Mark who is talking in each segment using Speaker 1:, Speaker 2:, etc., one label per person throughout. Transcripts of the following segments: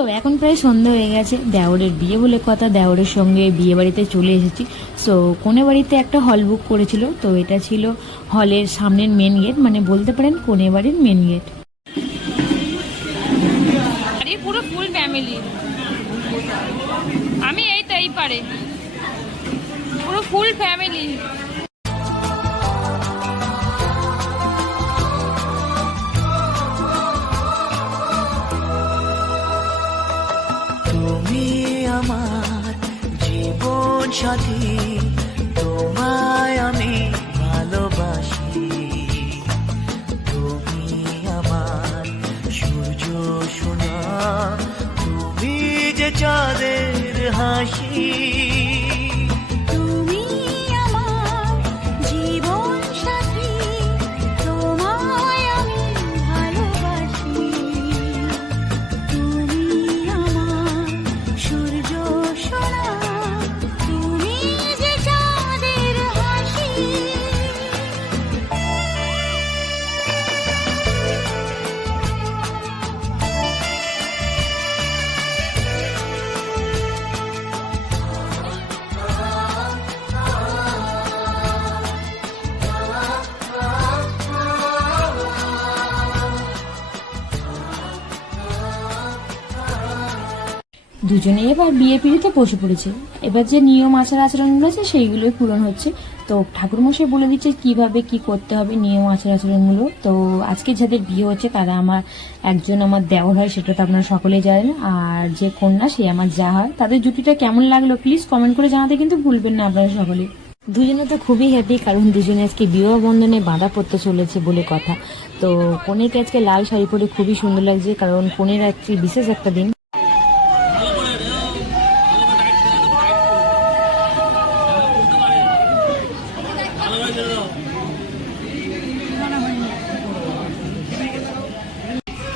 Speaker 1: তো এখন প্রায় সন্ধ্যা হয়ে গেছে, দেওরের বিয়ে বলে কথা, দেওরের সঙ্গে বিয়ে বাড়িতে চলে এসেছি। সো কোনে বাড়িতে একটা হল বুক করেছিল, তো এটা ছিল হলের সামনের মেন গেট মানে বলতে পারেন কোনে বাড়ির মেন গেট
Speaker 2: পুরো ফুল ফ্যামিলি আমি এই তো এই পারে। পুরো ফুল ফ্যামিলি
Speaker 3: জীবন
Speaker 1: দুজনেই এবার বিয়ে পিড়িতে বসে পড়েছে। এবার যে নিয়ম, আচার আচরণগুলো আছে সেইগুলোই পূরণ হচ্ছে। তো ঠাকুরমশাই বলে দিচ্ছে কীভাবে কি করতে হবে নিয়ম, আচার, আচরণগুলো। তো আজকে যাদের বিয়ে হচ্ছে তারা আমার, একজন আমার দেওর হয়, সেটা তো আপনারা সকলেই জানেন। আর যে কন্যা, সে আমার যা হয়। তাদের জুটিটা কেমন লাগল প্লিজ কমেন্ট করে জানাতে কিন্তু ভুলবেন না আপনারা সকলে দুজনে তো খুবই হ্যাপি কারণ দুজনে আজকে বিবাহ বন্ধনে বাঁধা পড়তে চলেছে বলে কথা। তো কনেকে আজকে লাল শাড়ি পরে খুবই সুন্দর লাগছে, কারণ কনের আজকে বিশেষ একটা দিন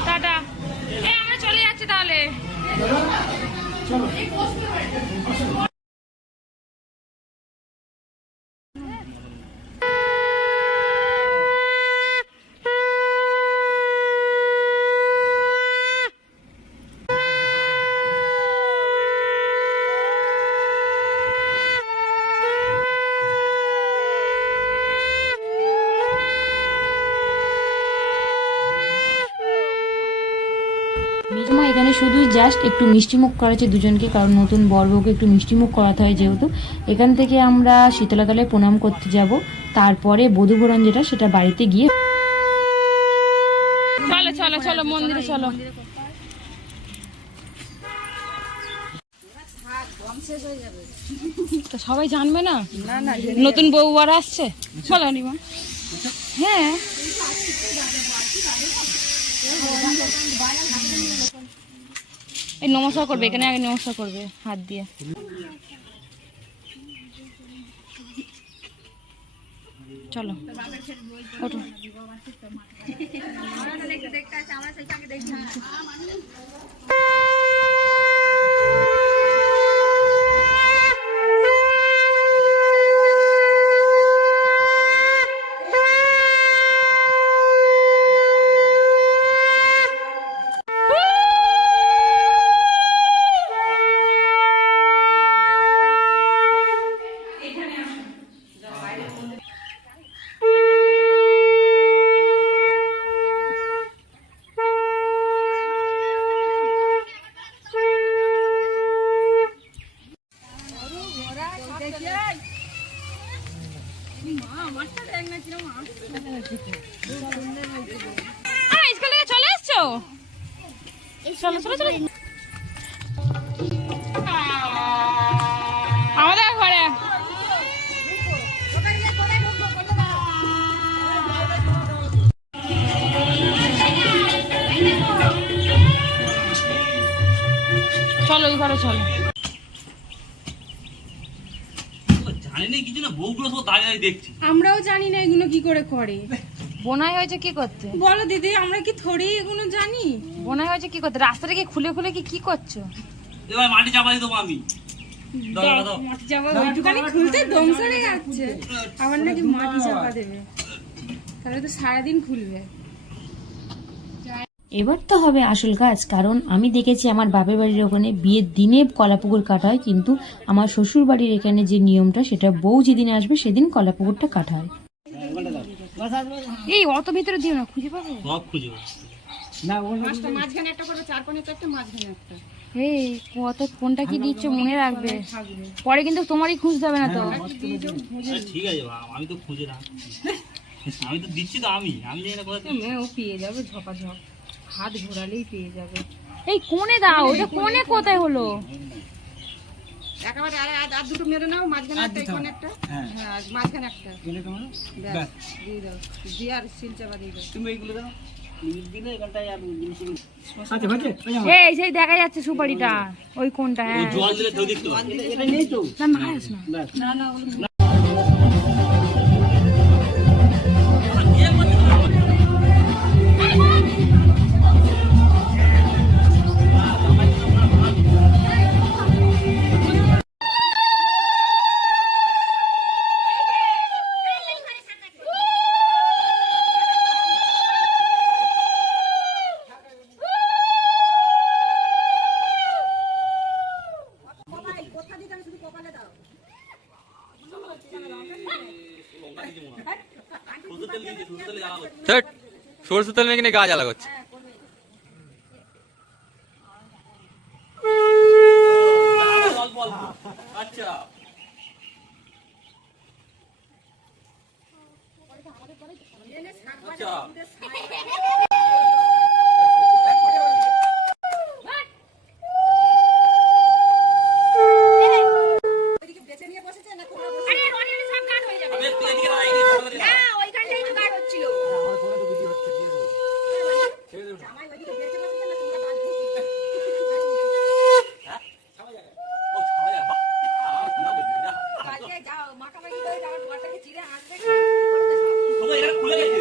Speaker 2: টাটা এই আমরা চলে যাচ্ছি তাহলে
Speaker 1: মিজমা এখানে শুধুই জাস্ট একটু মিষ্টিমুখ করাচ্ছে দুজনকে, কারণ নতুন বর বউকে একটু মিষ্টিমুখ করাতে হয় যেহেতু। এখান থেকে আমরা শীতলাতলায় প্রণাম করতে যাব। তারপরে বধুবরণ যেটা, সেটা বাড়িতে গিয়ে
Speaker 2: চলো চলো চলো, মন্দিরে চলো। সবাই জানবে না? নতুন বউ আর আসছে? চলো নিমা হ্যাঁ। এই নমস্কার করবে এখানে আগে নমস্কার করবে হাত দিয়ে। চলো হ্যাঁ
Speaker 4: দেখছি।
Speaker 5: আমরাও জানি না এগুলো কি করে করে।
Speaker 2: বোনাই হয়েছে কি করতে?
Speaker 5: বলো দিদি আমরা কি থোড়ি এগুলো জানি?
Speaker 2: বোনাই হয়েছে কি করতে? রাস্তাটা কি খুলে খুলে কি কি করছ?
Speaker 4: এবার মাটি চাপা দিতে আমি। দাও দাও
Speaker 5: মাটি চাপা একটুখানি খুলতে দম সরে যাচ্ছে। আবার নাকি মাটি চাপা দেবে। তাহলে তো সারাদিন খুলবে।
Speaker 1: এবার তো হবে আসল কাজ কারণ আমি দেখেছি আমার বাপের বাড়ির ওখানে বিয়ের দিনে কলাপুকুর কাটা হয় কিন্তু আমার শ্বশুর বাড়ির এখানে যে নিয়মটা সেটা বউ যেদিন আসবে সেদিন কলাপুকুরটা কাটা হয়।
Speaker 2: এই অত ভিতরে দিও না খুঁজে পাবে?
Speaker 4: সব খুঁজে
Speaker 5: পাঁচটা মাঝখানে একটা করবে চার কোণে চারটে মাঝখানে একটা।
Speaker 2: এই কত কোনটা কি দিচ্ছ মনে রাখবে। পরে কিন্তু তোমারই খুঁজতে হবে না তো।
Speaker 4: ঠিক আছে আমি তো খুঁজে না। আমি তো দিচ্ছি তো আমি আমি জানি না কোথায়
Speaker 5: ও পেয়ে যাবে ঝপাঝপ। হাত ঘোরালেই পেয়ে যাবে।
Speaker 2: এই কোণে দাও ওটা কোণে কোথায় হলো?
Speaker 5: একেবারে আর আর- দুটো মেরে নাও মাঝখানে একটা এখানে একটা। হ্যাঁ। মাঝখানে একটা। ব্যাস, দিয়ে দাও। দিয়ে আর সিল চাপা দিয়ে দাও।
Speaker 4: তুমি এইগুলো দাও। দিলে
Speaker 2: এই সেই দেখা যাচ্ছে সুপারিটা ওই কোনটা হ্যাঁ।
Speaker 4: জল দিলে কেউ দেখতে পাবে
Speaker 2: না না।
Speaker 6: সরষের তেল মেখে নিয়ে গা জ্বালা করছে।
Speaker 4: আচ্ছা। আচ্ছা এদিকে দাও, এদিকে দাও, ও, ছাড়া যায়, বাহ। তোকে এটা খুলে গেছে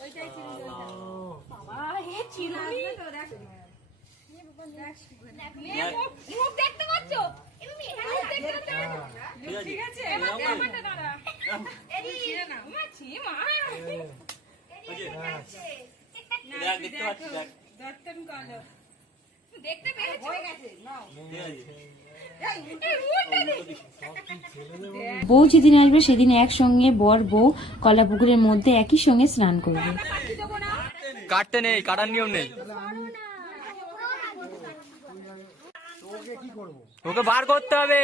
Speaker 4: হয়েছে? দেখ, দেখতে পাচ্ছি,
Speaker 1: বউ যেদিন আসবে সেদিন একসঙ্গে বর বউ কলাপুকুরের মধ্যে একই সঙ্গে স্নান করবে।
Speaker 6: কাটতে নেই কাটার নিয়ম নেই। ওকে বার করতে হবে।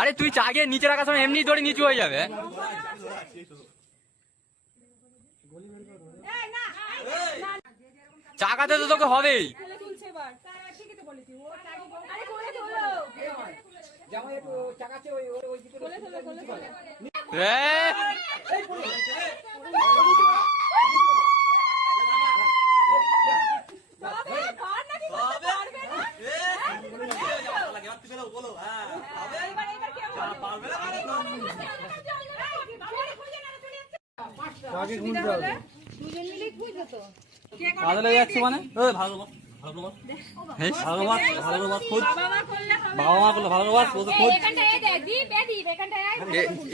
Speaker 6: আরে তুই চাগিয়ে নিচে রাখার সময় এমনি ধরে নিচু হয়ে যাবে। চাকাতে তো তোকে হবেই এ,
Speaker 4: লাগে, এবার তুই বেরো, বলো, হ্যাঁ। হবে? যা পারবে না, পারবে না। ভালো যাচ্ছে মানে ভালো ভালো। ভালো খোঁজ। বাবা মা করলে ভালো খোঁজ।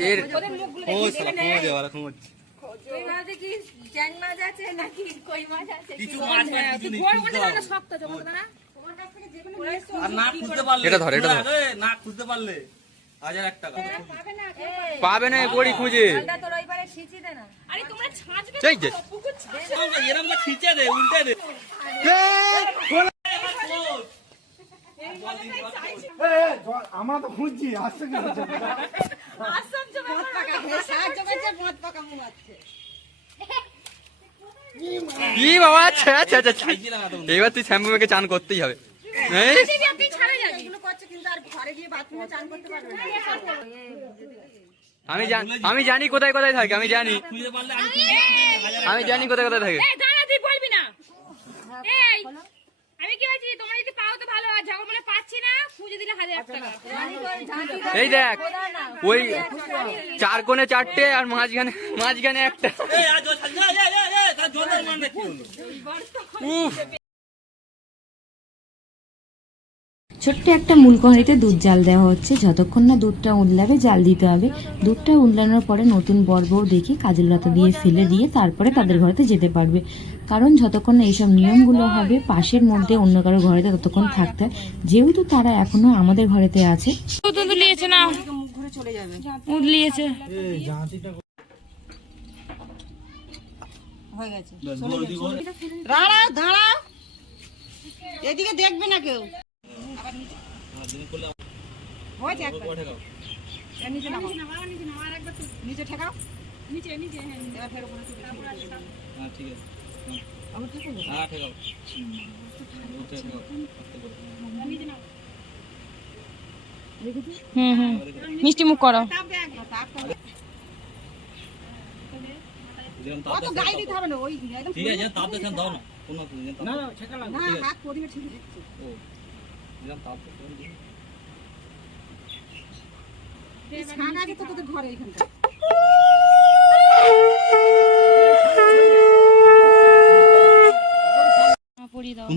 Speaker 6: এর
Speaker 4: খোঁজ, খোঁজ এবারে, খোঁজ।
Speaker 6: এটা ধর, এটা ধর।
Speaker 4: না খুঁজতে পারলে হাজার এক টাকা।
Speaker 6: পাবে না বড়ি খুঁজে।
Speaker 7: আমরা তো খুঁজছি আসছে কি
Speaker 6: বাবা আচ্ছা আচ্ছা আচ্ছা। এবার তুই শ্যাম্পু চান করতেই হবে। এই,
Speaker 5: এগুলো করছে কিন্তু আর ঘরে গিয়ে বাথরুমে চান করতে পারবে না।
Speaker 6: আমি জানি আমি জানি কোথায় কোথায় থাকে আমি জানি। আমি জানি কোথায় কোথায় থাকে।
Speaker 2: এই দাঁড়া তুই বলবি না। এই আমি কি হয়েছি তোমরা যদি পাও তো ভালো আর যখন বলে পাচ্ছি না পুজো দিলে হাজার টাকা।
Speaker 6: এই দেখ ওই চার কোণে চারটে আর মাঝখানে মাঝখানে একটা। উফ।
Speaker 1: ছোট্ট একটা মূল কড়াইতে দুধ জাল দেওয়া হচ্ছে। যতক্ষণ না দুধটা উদলাবে জাল দিতে হবে। দুধটা উদলানোর পরে নতুন বর বউ দেখে কাজের লতা দিয়ে ফেলে দিয়ে তারপরে তাদের ঘরেতে যেতে পারবে। কারণ যতক্ষণ না এইসব নিয়মগুলো হবে পাশের মধ্যে অন্য কারও ঘরেতে ততক্ষণ থাকতে হয়। যেহেতু তারা এখনও আমাদের ঘরেতে আছে।
Speaker 2: উদলিয়েছে না
Speaker 5: মুখ ঘুরে চলে যাবে
Speaker 2: উদলিয়েছে
Speaker 5: হয়ে গেছে। দাঁড়াও দাঁড়াও। এদিকে দেখবে না কেউ। হয়েছে একবার। এবার নিচে নামাও। নিচে ঠেকাও। এবার ফের উপরে তুলে দিও। আমার ঠিক হলো?
Speaker 2: হুম। হুম মিষ্টি মুখ করো।
Speaker 5: অত গায়ে দিতে হবে না ওই একদম
Speaker 4: ঠিক আছে তাপ দেখেন দাও না। কোনো
Speaker 7: না না
Speaker 5: হাত পরিবে ঠিক দিচ্ছি। ঘরে এখানটা
Speaker 2: পরিয়ে দাও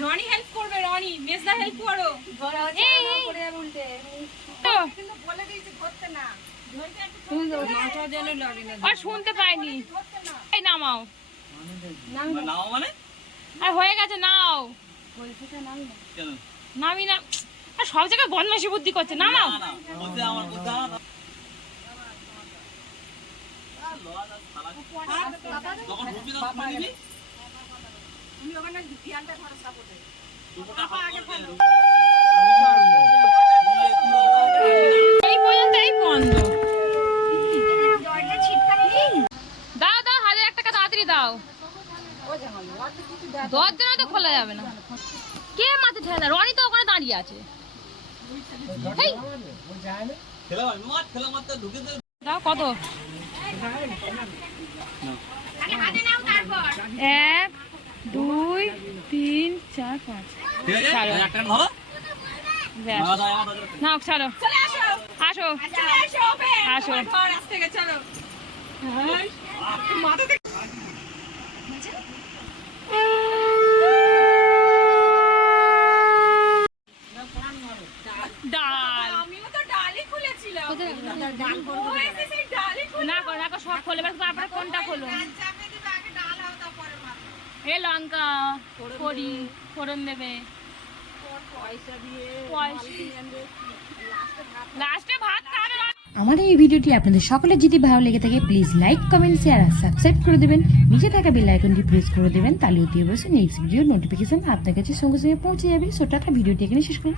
Speaker 2: রনি হেল্প করবে রনি মেজদা হেল্প করো। এই, এই। আর শুনতে পাইনি। এই নামাও।
Speaker 4: নাও মানে
Speaker 2: আর হয়ে গেছে নাও। নামি না আর সব জায়গায় বদমাসি বুদ্ধি করছে নামাও।
Speaker 5: তুমি ওখানে ধ্যানটা ধরো সাপোর্টে
Speaker 2: এই পর্যন্ত এই বন্ধ দাও দাও হাজার এক টাকা তাড়াতাড়ি দাও দরজা তো খোলা যাবে না কে মাথা ঠেলা রনি তো ওখানে দাঁড়িয়ে আছে। দাও কত? এক দুই তিন চার পাঁচ।
Speaker 4: আছে
Speaker 2: ছাড়ো। আসো। আসো। ডাল না করো না করো সব খোলে কোনটা খোলো? এ লঙ্কা ফোড়ন দেবে।
Speaker 1: আমার এই ভিডিওটি আপনাদের সকলের যদি ভালো লেগে থাকে প্লিজ লাইক কমেন্ট শেয়ার আর সাবস্ক্রাইব করে দেবেন। নিচে থাকা বেল আইকনটি প্রেস করে দেবেন, তাহলে অতি অবশ্যই নেক্সট ভিডিও নোটিফিকেশন আপনার কাছে সঙ্গে সঙ্গে পৌঁছে যাবে। সো টাটা ভিডিওটি এখানে শেষ করুন